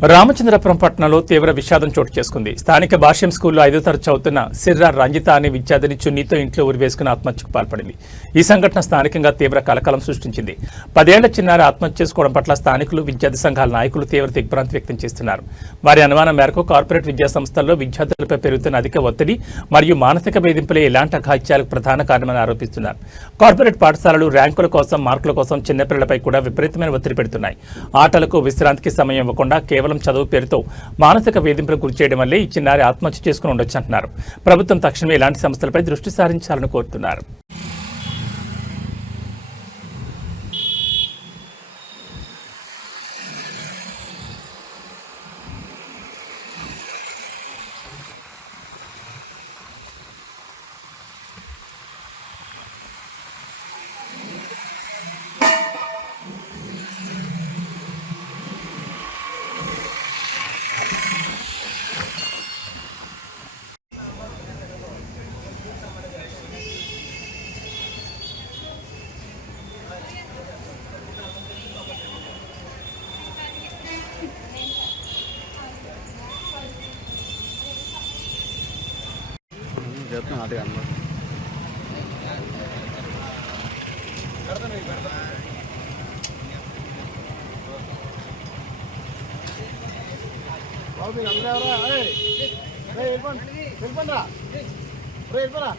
రామచంద్రపురం పట్టణంలో తీవ్ర విషాదం చోటు చేసుకుంది. స్థానిక భాష్యం స్కూల్లో ఐదో తరగతి చదువుతున్న సిర్రా రంజిత అనే విద్యార్థిని చున్నీతో ఇంట్లో ఉరివేసుకుని ఆత్మహత్యకు పాల్పడింది. ఈ సంఘటన స్థానికంగా తీవ్ర కలకలం సృష్టించింది. పదేళ్ళ చిన్నారి ఆత్మహత్య చేసుకోవడం పట్ల స్థానికులు విద్యార్థి సంఘాల నాయకులు తీవ్ర దిగ్భ్రాంతి వ్యక్తం చేస్తున్నారు. వారి అనుమానం మేరకు కార్పొరేట్ విద్యా సంస్థల్లో విద్యార్థులపై పెరుగుతున్న అధిక ఒత్తిడి మరియు మానసిక వేధింపులే ఇలాంటి అఘాత్యాలకు ప్రధాన కారణమని ఆరోపిస్తున్నారు. కార్పొరేట్ పాఠశాలలు ర్యాంకుల కోసం మార్కుల కోసం చిన్నపిల్లలపై కూడా విపరీతమైన ఒత్తిడి పెడుతున్నాయి. ఆటలకు విశ్రాంతికి సమయం ఇవ్వకుండా కేవలం చదువు పేరుతో మానసిక వేధింపులకు గురి చేయడం వల్లే ఈ చిన్నారి ఆత్మహత్య చేసుకుని ఉండొచ్చు అంటున్నారు. ప్రభుత్వం తక్షణమే ఇలాంటి సంస్థలపై దృష్టి సారించాలని కోరుతున్నారు. చెప్తున్నా అదే అన్నమాట బాబు వెళ్ళిపోండి వెళ్ళిపోరా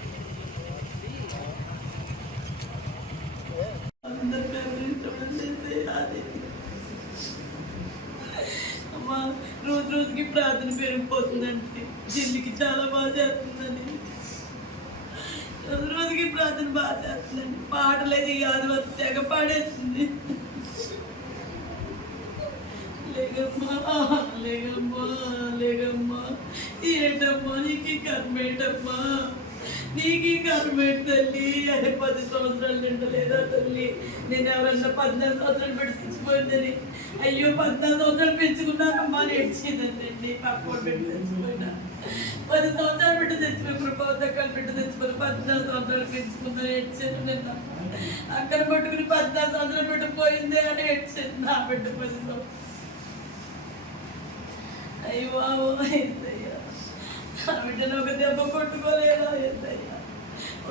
రోజు రోజుకి ప్రార్థన పెరిగిపోతుందండి. జిల్లికి చాలా బాగా చేస్తుందని రోజు రోజుకి ప్రార్థన బాగా చేస్తుందండి. పాటలేదు ఈ ఆదివారం తెగ పాడేస్తుంది లేగమ్మా లేగమ్మా లేగమ్మా ఏంటమ్మా నీకు ఈ నీకు ఈ తల్లి? అదే పది సంవత్సరాలు తింటలేదా తల్లి? నేను ఎవరన్నా పద్నాలుగు సంవత్సరాలు పెట్టి తెచ్చిపోయిందని అయ్యో పద్నాలుగు సంవత్సరాలు పెంచుకున్నానమ్మా నేర్చిందండి పక్క పక్కన పెట్టి తెచ్చిపోయినా పది సంవత్సరాలు పెట్టి తెచ్చిపోయి కృపవద్దకాలు బిడ్డ తెచ్చుకుని పద్నాలుగు సంవత్సరాలు పెంచుకుందని ఏడ్చాను నిన్న. అక్కడ పట్టుకుని పద్నాలుగు సంవత్సరాలు పెట్టి పోయిందే అని ఏడ్చాను నా బిడ్డ పది సంవత్సరాలు అయ్యో ఏంటయ్యా నా బిడ్డను ఒక దెబ్బ కొట్టుకోలేదా ఏంటయ్యా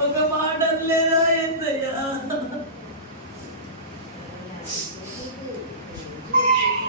ఒక మాట లేదా ఏంటయ్యా